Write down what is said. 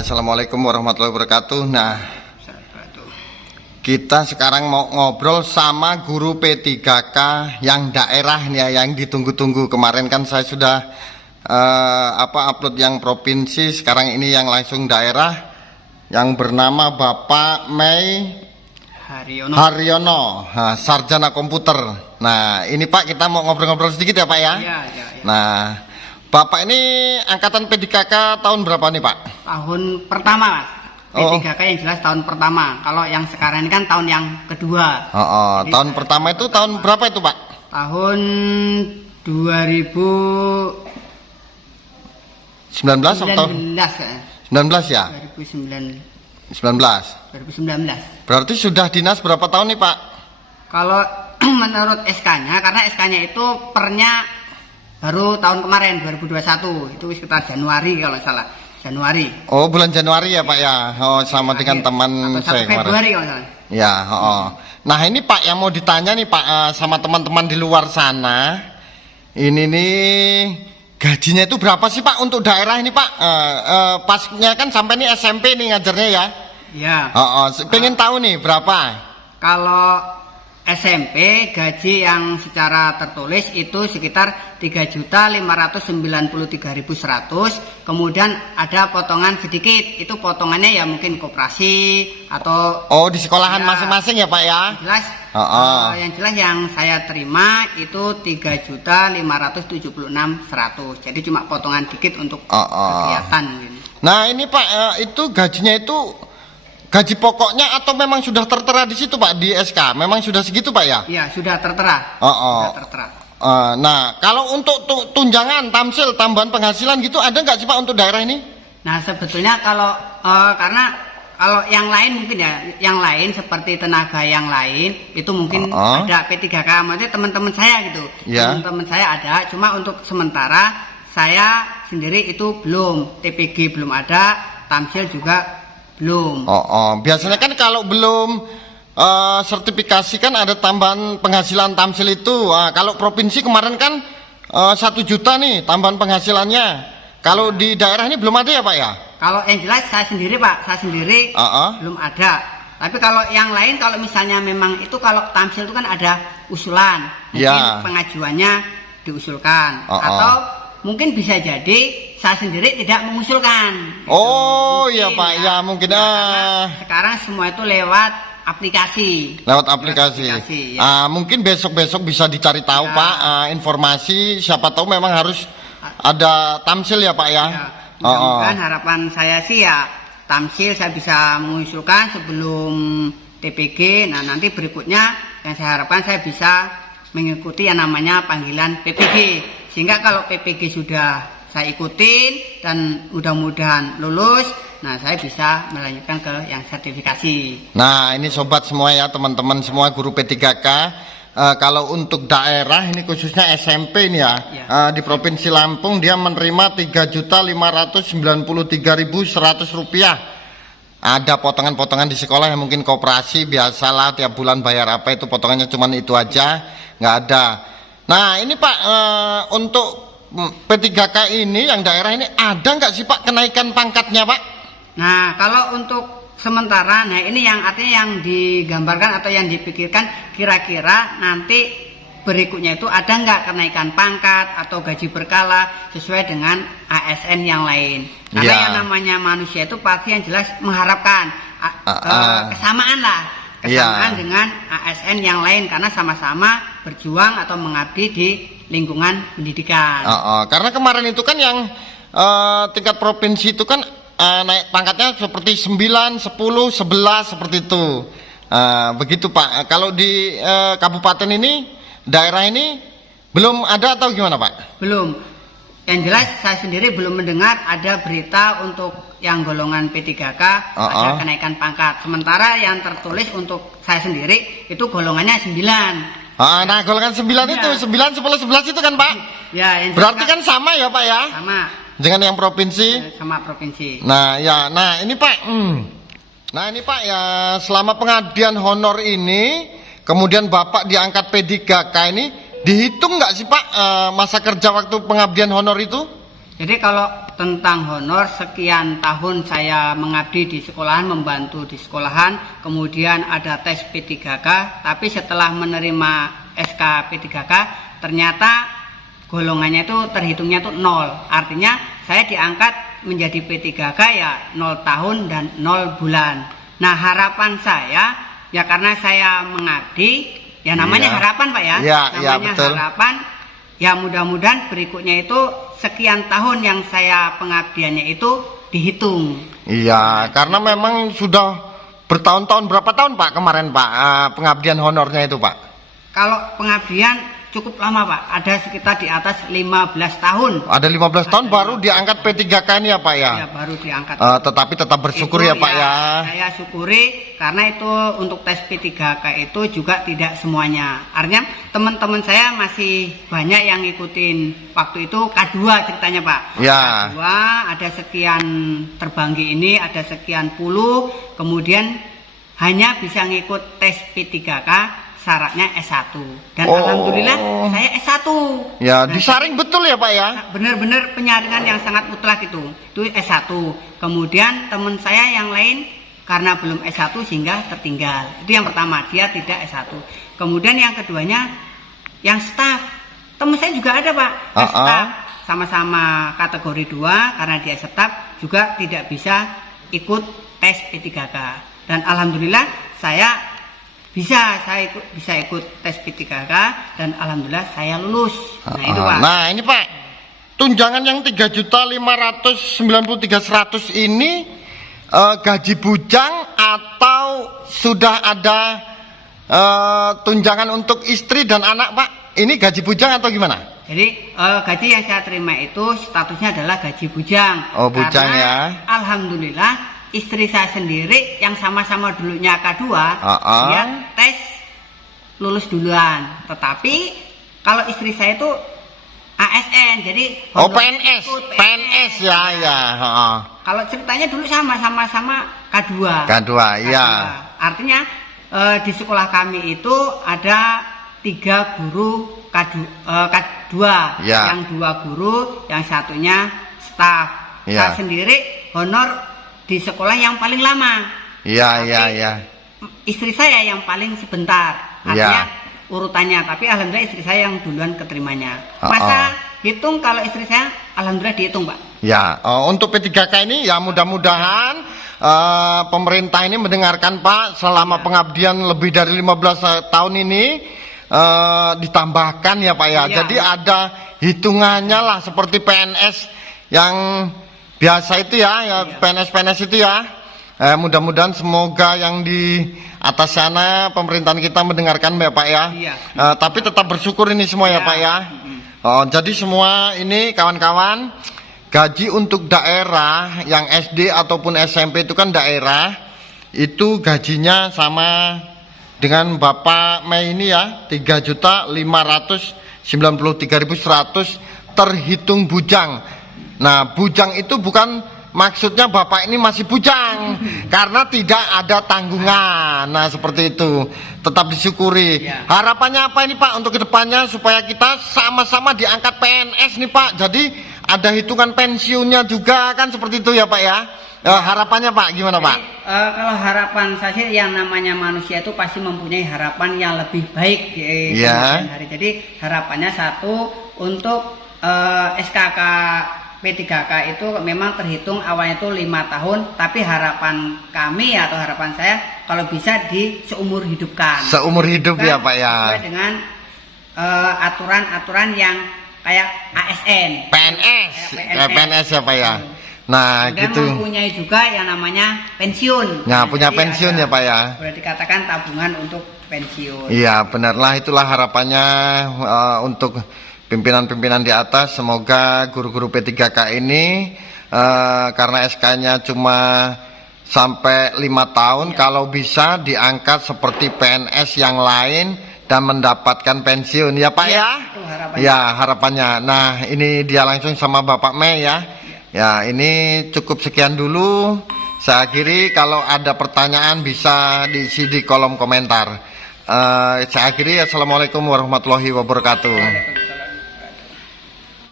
Assalamualaikum warahmatullahi wabarakatuh. Nah, kita sekarang mau ngobrol sama guru P3K yang daerah nih ya, yang ditunggu-tunggu. Kemarin kan saya sudah upload yang provinsi, sekarang ini yang langsung daerah, yang bernama Bapak Mei Haryono, sarjana komputer. Nah, ini Pak, kita mau ngobrol-ngobrol sedikit ya Pak ya. Iya. Nah, Bapak ini angkatan P3K tahun berapa nih Pak? Tahun pertama Mas. P3K yang jelas tahun pertama. Kalau yang sekarang ini kan tahun yang kedua. Jadi tahun pertama itu tahun berapa itu Pak? Tahun 2019 atau 19 ya? 2019. Berarti sudah dinas berapa tahun nih Pak? Kalau menurut SK-nya, karena SK-nya itu pernya baru tahun kemarin 2021, itu sekitar Januari kalau salah. Januari. Oh, bulan Januari ya Pak ya. Oh, sama dengan teman saya kemarin. Februari kalau salah. Ya, Nah, ini Pak yang mau ditanya nih Pak sama teman-teman di luar sana. Ini nih gajinya itu berapa sih Pak untuk daerah ini Pak? Pasnya kan sampai nih SMP nih ngajarnya ya. Iya. Pengen tahu nih berapa? Kalau SMP gaji yang secara tertulis itu sekitar 3.593.100. Kemudian ada potongan sedikit, itu potongannya ya mungkin koperasi atau di sekolahan masing-masing ya Pak ya. Jelas. Yang jelas yang saya terima itu 3.576.100. Jadi cuma potongan dikit untuk kegiatan gitu. Nah, ini Pak, itu gajinya itu gaji pokoknya atau memang sudah tertera di situ Pak di SK? Memang sudah segitu Pak ya? Iya, sudah tertera. Sudah tertera. Nah, kalau untuk tunjangan, tamsil, tambahan penghasilan gitu ada nggak sih Pak untuk daerah ini? Nah, sebetulnya kalau karena kalau yang lain mungkin ya, yang lain seperti tenaga yang lain itu mungkin ada P3K, maksudnya teman-teman saya gitu. Teman-teman saya ada, cuma untuk sementara saya sendiri itu belum, TPG belum ada, tamsil juga belum. Biasanya kan kalau belum sertifikasi kan ada tambahan penghasilan tamsil itu. Kalau provinsi kemarin kan 1 juta nih tambahan penghasilannya. Kalau di daerah ini belum ada ya Pak ya? Kalau yang jelas saya sendiri Pak, saya sendiri belum ada. Tapi kalau yang lain, kalau misalnya memang itu kalau tamsil itu kan ada usulan, mungkin pengajuannya diusulkan atau mungkin bisa jadi saya sendiri tidak mengusulkan. Iya Pak, ya mungkin. Sekarang semua itu lewat aplikasi. Lewat aplikasi. Ya. Mungkin besok-besok bisa dicari tahu Pak informasi. Siapa tahu memang harus ada tamsil ya Pak ya. Mudah-mudahan harapan saya sih ya tamsil saya bisa mengusulkan sebelum TPG. Nah, nanti berikutnya yang saya harapkan saya bisa mengikuti yang namanya panggilan PPG. Sehingga kalau PPG sudah saya ikutin dan mudah-mudahan lulus, nah saya bisa melanjutkan ke yang sertifikasi. Nah, ini sobat semua ya, teman-teman semua guru P3K. Kalau untuk daerah ini khususnya SMP ini ya, di Provinsi Lampung dia menerima Rp3.593.100. Ada potongan-potongan di sekolah yang mungkin koperasi biasalah tiap bulan bayar apa itu potongannya cuman itu aja, nggak ada. Nah, ini Pak untuk P3K ini yang daerah ini ada nggak sih Pak kenaikan pangkatnya Pak? Nah, kalau untuk sementara, nah ini yang artinya yang digambarkan atau yang dipikirkan kira-kira nanti berikutnya itu ada nggak kenaikan pangkat atau gaji berkala sesuai dengan ASN yang lain. Karena yang namanya manusia itu pasti yang jelas mengharapkan kesamaan lah. Kesamaan dengan ASN yang lain karena sama-sama berjuang atau mengabdi di lingkungan pendidikan. Karena kemarin itu kan yang tingkat provinsi itu kan naik pangkatnya seperti 9, 10, 11 seperti itu. Begitu Pak. Kalau di kabupaten ini, daerah ini belum ada atau gimana Pak? Belum. Yang jelas saya sendiri belum mendengar ada berita untuk yang golongan P3K ada kenaikan pangkat. Sementara yang tertulis untuk saya sendiri itu golongannya 9. Nah golongan 9 itu 9, 10, 11 itu kan Pak? Ya. Berarti kan sama ya Pak ya? Sama. Dengan yang provinsi? Sama provinsi. Nah ya, nah ini Pak. Nah ini Pak ya, selama pengabdian honor ini, kemudian Bapak diangkat P3K ini, dihitung nggak sih Pak masa kerja waktu pengabdian honor itu? Jadi kalau tentang honor, sekian tahun saya mengabdi di sekolahan, membantu di sekolahan, kemudian ada tes P3K, tapi setelah menerima SK P3K, ternyata golongannya itu terhitungnya itu 0. Artinya saya diangkat menjadi P3K ya 0 tahun dan 0 bulan. Nah, harapan saya, ya karena saya mengabdi, ya namanya harapan Pak ya, namanya betul. harapan. Ya mudah-mudahan berikutnya itu sekian tahun yang saya pengabdiannya itu dihitung. Iya, karena memang sudah bertahun-tahun, berapa tahun Pak kemarin Pak pengabdian honornya itu Pak? Kalau pengabdian cukup lama Pak, ada sekitar di atas 15 tahun. Ada 15 tahun baru diangkat P3K ini ya Pak ya? Ya baru diangkat. Tetapi tetap bersyukur itu ya Pak ya. Saya syukuri karena itu untuk tes P3K itu juga tidak semuanya. Artinya teman-teman saya masih banyak yang ngikutin waktu itu K2 ceritanya Pak. Ya. K2 ada sekian terbanggi ini, ada sekian puluh, kemudian hanya bisa ngikut tes P3K syaratnya S1 dan alhamdulillah saya S1. Ya, Nah, disaring betul ya Pak ya? benar-benar penyaringan yang sangat mutlak itu S1. Kemudian teman saya yang lain karena belum S1 sehingga tertinggal. Itu yang pertama, dia tidak S1. Kemudian yang keduanya yang staff. Teman saya juga ada Pak, staff sama-sama kategori 2 karena dia staff juga tidak bisa ikut tes P3K. Dan alhamdulillah saya bisa ikut tes P3K dan alhamdulillah saya lulus. Nah itu Pak. Nah ini Pak, tunjangan yang 3.593.100 ini gaji bujang atau sudah ada tunjangan untuk istri dan anak Pak? Ini gaji bujang atau gimana? Jadi gaji yang saya terima itu statusnya adalah gaji bujang. Oh bujang karena, ya. Alhamdulillah istri saya sendiri yang sama-sama dulunya K2 dia tes lulus duluan. Tetapi kalau istri saya itu ASN, jadi PNS ya ya. Kalau ceritanya dulu sama-sama K2. K2 ya. Artinya di sekolah kami itu ada 3 guru K2 ya. yang 2 guru, yang satunya staf. Ya. Saya sendiri honor di sekolah yang paling lama. Iya, iya. Istri saya yang paling sebentar. Artinya urutannya, tapi alhamdulillah istri saya yang duluan keterimanya. Masa hitung kalau istri saya alhamdulillah dihitung, Pak. Ya, untuk P3K ini ya mudah-mudahan pemerintah ini mendengarkan Pak selama pengabdian lebih dari 15 tahun ini ditambahkan ya Pak ya. Jadi ada hitungannya lah seperti PNS yang biasa itu ya, PNS itu ya. Mudah-mudahan semoga yang di atas sana pemerintahan kita mendengarkan ya Pak ya. Tapi tetap bersyukur ini semua ya Pak ya. Jadi semua ini kawan-kawan, gaji untuk daerah yang SD ataupun SMP itu kan daerah, itu gajinya sama dengan Bapak Mei ini ya, 3.593.100 terhitung bujang. Nah, bujang itu bukan maksudnya Bapak ini masih bujang karena tidak ada tanggungan. Nah, seperti itu. Tetap disyukuri. Harapannya apa ini Pak untuk kedepannya supaya kita sama-sama diangkat PNS nih Pak. Jadi ada hitungan pensiunnya juga kan seperti itu ya Pak ya. Harapannya Pak gimana Pak? Kalau harapan saya sih yang namanya manusia itu pasti mempunyai harapan yang lebih baik di kemudian hari. Jadi harapannya satu untuk SKK P3K itu memang terhitung awalnya itu 5 tahun, tapi harapan kami atau harapan saya kalau bisa di seumur hidupkan. Seumur hidup ya Pak ya. Sesuai dengan aturan-aturan yang kayak ASN, PNS ya Pak ya. Nah, dan gitu. mempunyai juga yang namanya pensiun. Nah, punya pensiun ya Pak ya. Boleh dikatakan tabungan untuk pensiun. Iya, benarlah itulah harapannya untuk pimpinan-pimpinan di atas. Semoga guru-guru P3K ini karena SK-nya cuma sampai 5 tahun, kalau bisa diangkat seperti PNS yang lain dan mendapatkan pensiun ya Pak ya. Itu harapannya. Ya, harapannya. Nah, ini dia langsung sama Bapak Mei ya. Ya, ini cukup sekian dulu. Saya akhiri, kalau ada pertanyaan bisa diisi di kolom komentar. Saya akhiri, assalamualaikum warahmatullahi wabarakatuh.